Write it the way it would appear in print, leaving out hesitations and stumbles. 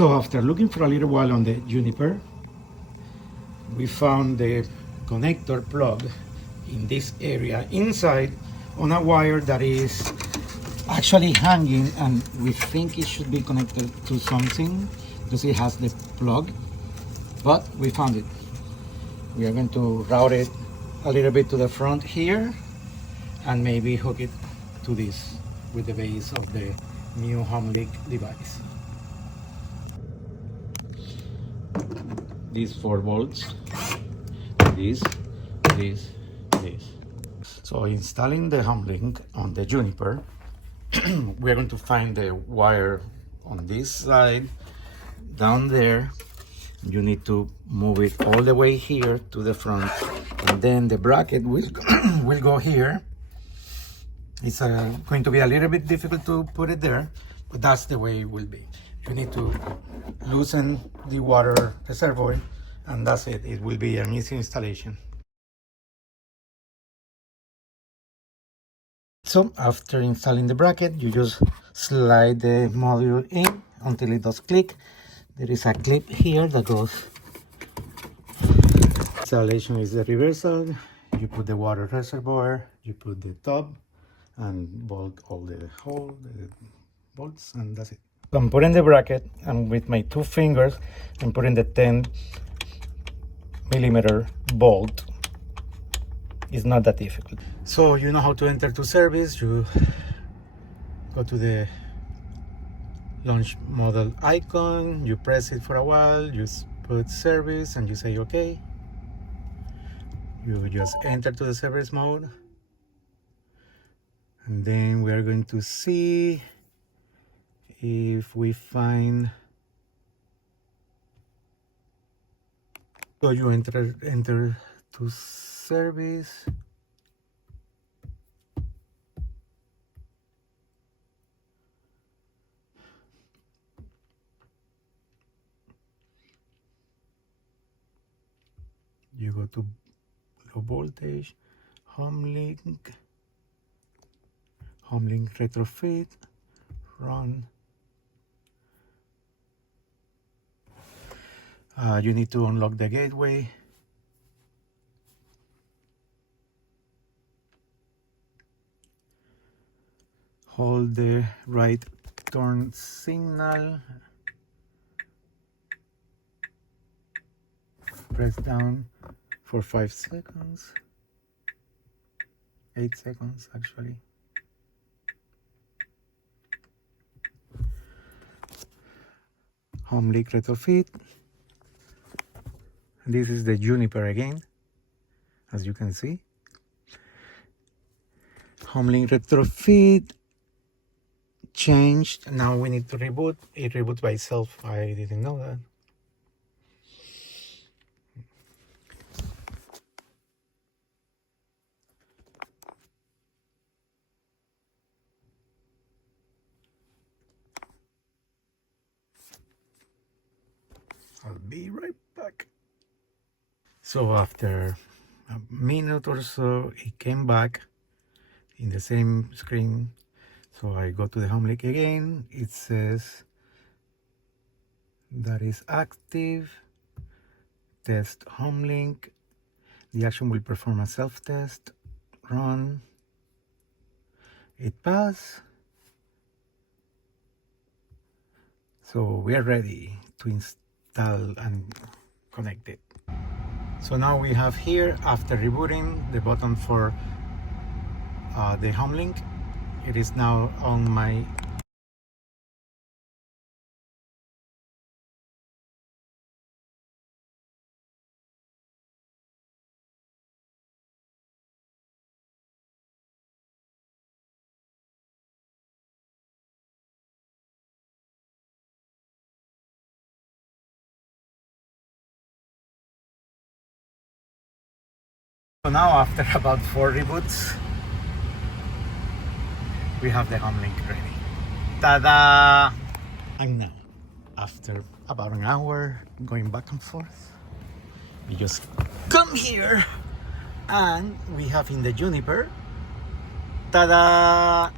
So after looking for a little while on the Juniper, we found the connector plug in this area inside on a wire that is actually hanging, and we think it should be connected to something because it has the plug, but we found it. We are going to route it a little bit to the front here and maybe hook it to this with the base of the new Homelink device. These 4 volts, this. So installing the Homelink on the Juniper, we're going to find the wire on this side, down there. You need to move it all the way here to the front, and then the bracket will will go here. It's going to be a little bit difficult to put it there, but that's the way it will be. You need to loosen the water reservoir, and that's it. It will be an easy installation. So after installing the bracket, you just slide the module in until it does click. There is a clip here that goes. Installation is the reversal. You put the water reservoir, you put the tub, and bolt all the bolts, and that's it. I'm putting the bracket, and with my 2 fingers, I'm putting the 10mm bolt. It's not that difficult. So you know how to enter to service. You go to the launch model icon, you press it for a while, you put service, and you say okay. You just enter to the service mode, and then we are going to see if we find. So you enter to service. You go to low voltage, Homelink retrofit, run. You need to unlock the gateway. Hold the right turn signal. Press down for 5 seconds. 8 seconds actually. Homelink retrofit. This is the Juniper again, as you can see. Homelink retrofit changed. Now we need to reboot. It reboots by itself. I didn't know that. I'll be right back. So after a minute or so, it came back in the same screen. So I go to the Homelink again. It says that is active. Test Homelink. The action will perform a self-test. Run. It passed. So we are ready to install and connect it. So now we have here, after rebooting, the button for the Homelink. It is now on my So now after about 4 reboots, we have the Homelink ready. Ta-da! And now, after about an hour going back and forth, we just come here and we have in the Juniper, ta-da!